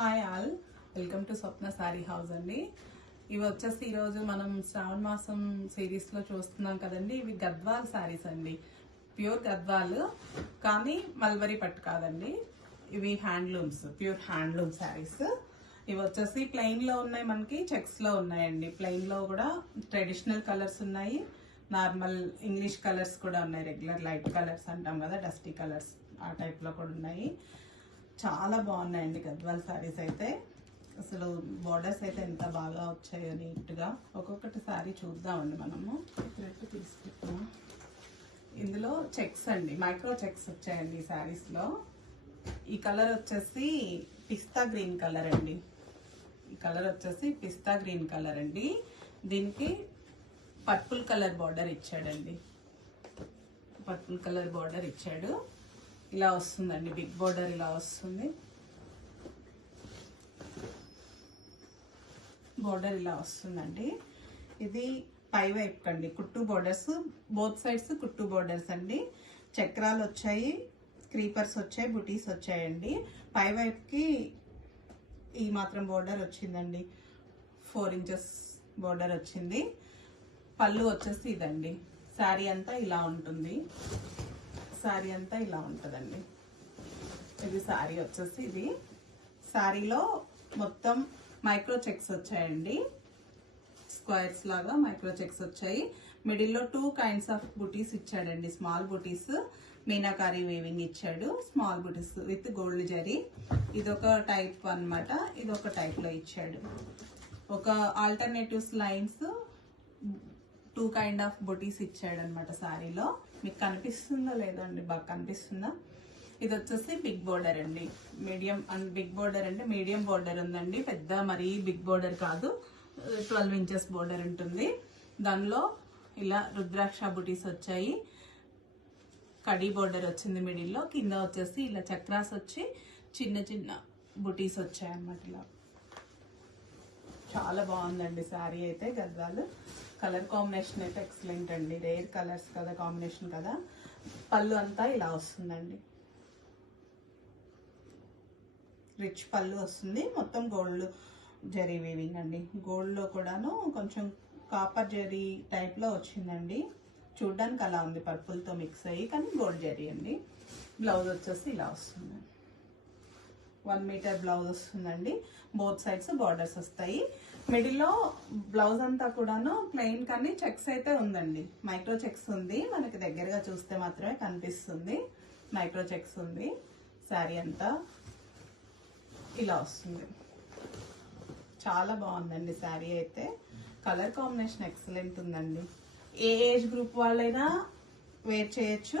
Hi all, welcome to Swapna sari house అండి. ఇవి వచ్చేసి ఈరోజు మనం శ్రావణ మాసం సిరీస్లో చూస్తున్నాం కదండి. ఇవి గద్వాల్ శారీస్ అండి, ప్యూర్ గద్వాల్, కానీ మల్బరీ పట్టు కాదండి. ఇవి హ్యాండ్లూమ్స్, ప్యూర్ హ్యాండ్లూమ్ శారీస్. ఇవి వచ్చేసి ప్లెయిన్లో ఉన్నాయి, మనకి చెక్స్లో ఉన్నాయండి. ప్లెయిన్లో కూడా ట్రెడిషనల్ కలర్స్ ఉన్నాయి, నార్మల్ ఇంగ్లీష్ కలర్స్ కూడా ఉన్నాయి. రెగ్యులర్ లైట్ కలర్స్ అంటాం కదా, డస్టీ కలర్స్, ఆ టైప్లో కూడా ఉన్నాయి. చాలా బాగున్నాయండి గద్వాల్ శారీస్ అయితే. అసలు బోర్డర్స్ అయితే ఎంత బాగా వచ్చాయో నీట్గా. ఒక్కొక్కటి శారీ చూద్దామండి మనము. థ్రెడ్ తీసుకుంటాం. ఇందులో చెక్స్ అండి, మైక్రో చెక్స్ వచ్చాయండి ఈ శారీస్లో. ఈ కలర్ వచ్చేసి పిస్తా గ్రీన్ కలర్ అండి. ఈ కలర్ వచ్చేసి పిస్తా గ్రీన్ కలర్ అండి. దీనికి పర్పుల్ కలర్ బార్డర్ ఇచ్చాడండి. పర్పుల్ కలర్ బార్డర్ ఇచ్చాడు. ఇలా వస్తుందండి, బిగ్ బార్డర్ ఇలా వస్తుంది. బార్డర్ ఇలా వస్తుందండి. ఇది పై వైపు కండి కుట్టు బార్డర్స్, బోత్ సైడ్స్ కుట్టు బార్డర్స్ అండి. చక్రాలు వచ్చాయి, క్రీపర్స్ వచ్చాయి, బుటీస్ వచ్చాయండి. పై వైపుకి ఈ మాత్రం బార్డర్ వచ్చిందండి, 4 inches బార్డర్ వచ్చింది. పళ్ళు వచ్చేసి ఇదండి. శారీ అంతా ఇలా ఉంటుంది, శారీ అంతా ఇలా ఉంటుందండి. ఇది శారీ వచ్చేసి, ఇది శారీలో మొత్తం మైక్రో చెక్స్ వచ్చాయండి. స్క్వేర్స్ లాగా మైక్రో చెక్స్ వచ్చాయి. మిడిల్లో 2 kinds ఆఫ్ బుటీస్ ఇచ్చాడండి. స్మాల్ బుటీస్, మీనాకారి వీవింగ్ ఇచ్చాడు. Small buttis with gold zari. ఇదొక టైప్ అన్నమాట, ఇదొక టైప్ లో ఇచ్చాడు. ఒక ఆల్టర్నేటివ్స్ లైన్స్, 2 kind ఆఫ్ బుటీస్ ఇచ్చాడు అనమాట శారీలో. మీకు కనిపిస్తుందో లేదో అండి, బాగా కనిపిస్తుందా? ఇది వచ్చేసి బిగ్ బోర్డర్ అండి, మీడియం అండ్ బిగ్ బోర్డర్ అంటే మీడియం బోర్డర్ ఉందండి, పెద్ద మరీ బిగ్ బోర్డర్ కాదు. 12 inches బోర్డర్ ఉంటుంది. దానిలో ఇలా రుద్రాక్ష బుటీస్ వచ్చాయి, కడీ బోర్డర్ వచ్చింది మిడిల్లో. కింద వచ్చేసి ఇలా చక్రాస్ వచ్చి చిన్న చిన్న బుటీస్ వచ్చాయి అన్నమాట. ఇలా చాలా బాగుందండి శారీ అయితే. గద్వాలు కలర్ కాంబినేషన్ అయితే ఎక్సలెంట్ అండి. రేర్ కలర్స్ కదా, కాంబినేషన్ కదా. పళ్ళు అంతా ఇలా వస్తుందండి, రిచ్ పళ్ళు వస్తుంది. మొత్తం గోల్డ్ జరీ వీవింగ్ అండి. గోల్డ్ లో కూడాను కొంచెం కాపర్ జరీ టైప్ లో వచ్చిందండి. చూడ్డానికి అలా ఉంది, పర్పుల్ తో మిక్స్ అయ్యి, కానీ గోల్డ్ జరీ అండి. బ్లౌజ్ వచ్చేసి ఇలా వస్తుంది, 1 meter బ్లౌజ్ వస్తుందండి. బోత్ సైడ్స్ బార్డర్స్ వస్తాయి. మిడిల్లో బ్లౌజ్ అంతా కూడాను ప్లెయిన్, కానీ చెక్స్ అయితే ఉందండి. మైక్రో చెక్స్ ఉంది, మనకి దగ్గరగా చూస్తే మాత్రమే కనిపిస్తుంది. మైక్రో చెక్స్ ఉంది. శారీ అంతా ఇలా వస్తుంది. చాలా బాగుందండి శారీ అయితే. కలర్ కాంబినేషన్ ఎక్సలెంట్ ఉందండి. ఏ ఏజ్ గ్రూప్ వాళ్ళైనా వేర్ చేయొచ్చు.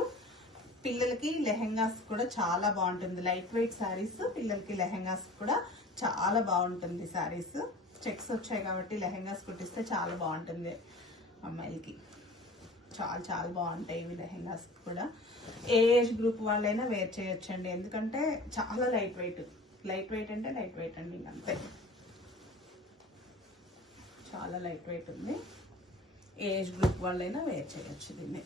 పిల్లలకి లెహెంగాస్ కూడా చాలా బాగుంటుంది. లైట్ వెయిట్ శారీస్, పిల్లలకి లెహెంగాస్ కూడా చాలా బాగుంటుంది. శారీస్ చెక్స్ వచ్చాయి కాబట్టి లెహెంగాస్ కుట్టిస్తే చాలా బాగుంటుంది అమ్మాయిలకి. చాలా చాలా బాగుంటాయి ఇవి లెహెంగాస్ కూడా. ఏ ఏజ్ గ్రూప్ వాళ్ళైనా వేర్ చేయొచ్చండి, ఎందుకంటే చాలా లైట్ వెయిట్. లైట్ వెయిట్ అంటే లైట్ వెయిట్ అండి, అంతే. చాలా లైట్ వెయిట్ ఉంది. ఏ ఏజ్ గ్రూప్ వాళ్ళైనా వేర్ చేయొచ్చు దీన్ని.